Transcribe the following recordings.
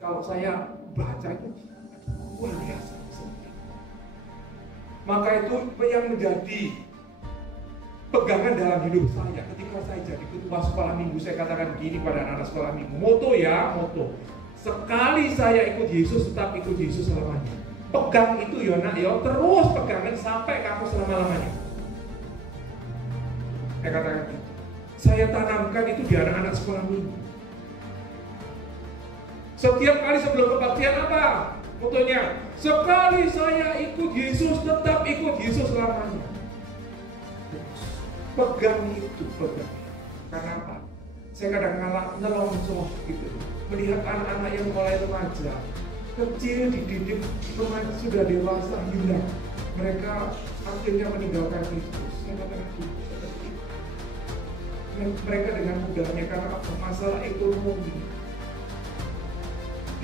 Kalau saya baca itu luar biasa. Maka itu yang menjadi pegangan dalam hidup saya ketika saya jadi ketua sekolah minggu. Saya katakan gini pada anak-anak sekolah minggu, moto, sekali saya ikut Yesus, tetap ikut Yesus selamanya. Pegang itu ya nak, terus pegangan sampai kamu selama-lamanya. Saya katakan gitu. Saya tanamkan itu di anak-anak sekolah minggu. Setiap kali sebelum kebaktian apa motonya? Sekali saya ikut Yesus, tetap ikut Yesus selamanya. Pegang itu, pegang. Karena apa? Saya kadang-kadang nelongso gitu, melihat anak-anak yang mulai remaja, kecil dididik, remaja sudah dewasa hilang. Mereka akhirnya meninggalkan Kristus. Saya katakan gitu. Mereka dengan mudahnya karena apa? Masalah ekonomi,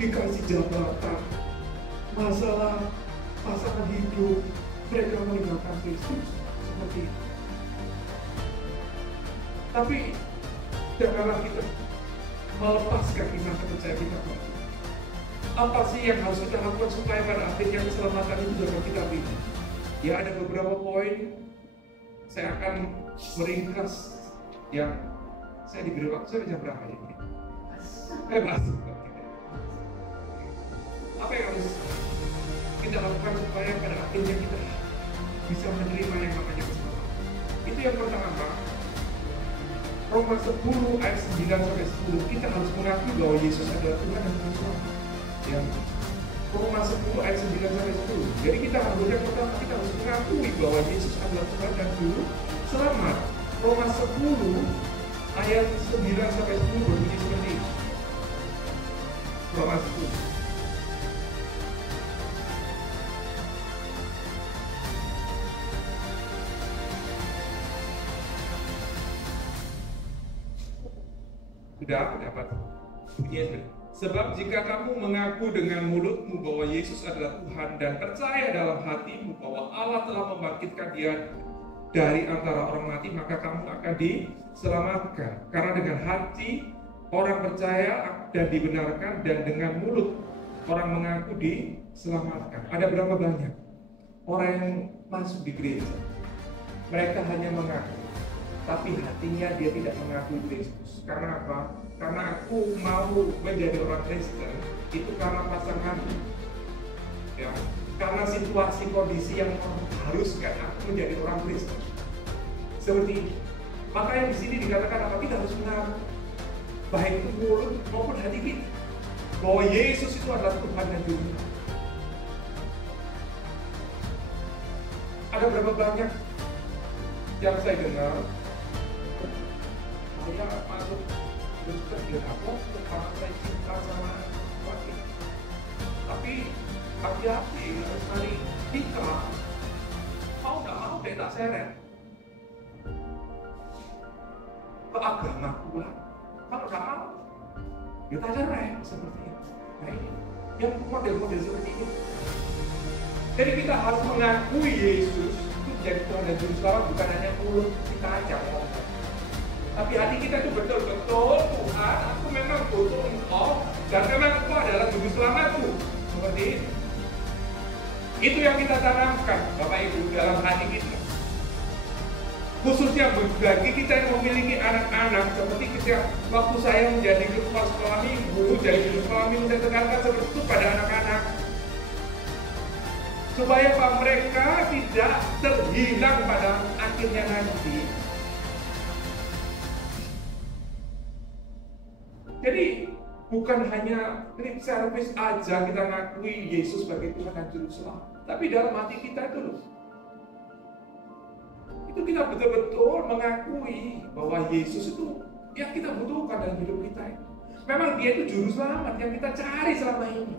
dikasih jabatan, masalah pasangan hidup, mereka meninggalkan Kristus seperti itu. Tapi janganlah kita melepaskan iman kepercayaan kita. Apa sih yang harus kita lakukan supaya pada akhirnya keselamatan itu dapat kita bina? Ya, ada beberapa poin. Saya akan meringkas. Ya, saya diberi waktu sampai jam berapa ini? Bebas. Apa yang harus kita lakukan supaya pada akhirnya kita bisa menerima yang namanya keselamatan? Itu yang pertama. Roma 10 ayat 9 sampai 10, kita harus mengakui bahwa Yesus adalah Tuhan dan Juru Selamat. Ya. Roma 10 ayat 9 sampai 10. Jadi kita harusnya pertama kita harus mengakui bahwa Yesus adalah Tuhan dan Juru Selamat. Roma 10 ayat 9 sampai 10 berbunyi seperti ini. Roma 10. Sudah dapat. Sebab jika kamu mengaku dengan mulutmu bahwa Yesus adalah Tuhan dan percaya dalam hatimu bahwa Allah telah membangkitkan Dia dari antara orang mati, maka kamu akan diselamatkan. Karena dengan hati orang percaya dan dibenarkan, dan dengan mulut orang mengaku diselamatkan. Ada berapa banyak orang yang masuk di gereja? Mereka hanya mengaku, tapi hatinya dia tidak mengakui Kristus. Karena apa? Karena aku mau menjadi orang Kristen itu karena pasangan, ya, karena situasi kondisi yang mengharuskan aku menjadi orang Kristen. Seperti ini. Maka yang di sini dikatakan apa? Kita harus mengaku, baik itu mulut maupun hati kita, bahwa Yesus itu adalah Tuhan dan Juru Selamat. Ada berapa banyak yang saya dengar, saya masuk Kristen dia aku karena saya cinta sama Tuhan. Tapi hati-hati harus cari nikah, mau nggak mau dia tak seret ke agama pula. Kalau nggak mau dia tak cerai seperti itu. Nah ini yang model-model seperti ini. Jadi kita harus mengakui Yesus itu menjadi Tuhan dan Juru Selamat, bukan hanya mulut kita aja ngomong, tapi hati kita itu betul-betul, Tuhan, aku memang butuh Engkau dan memang Engkau adalah Juru Selamatku. Seperti itu. Itu yang kita tanamkan, Bapak Ibu, dalam hati kita. Khususnya bagi kita yang memiliki anak-anak, seperti ketika waktu saya menjadi ketua sekolah minggu, jadi Juru Sekolah Minggu, saya tekankan seperti itu pada anak-anak. Supaya mereka tidak terhilang pada akhirnya nanti. Jadi bukan hanya lip service aja kita ngakui Yesus sebagai Tuhan dan Juru Selamat, tapi dalam hati kita itu loh, itu kita betul-betul mengakui bahwa Yesus itu yang kita butuhkan dalam hidup kita. Memang Dia itu Juru Selamat yang kita cari selama ini.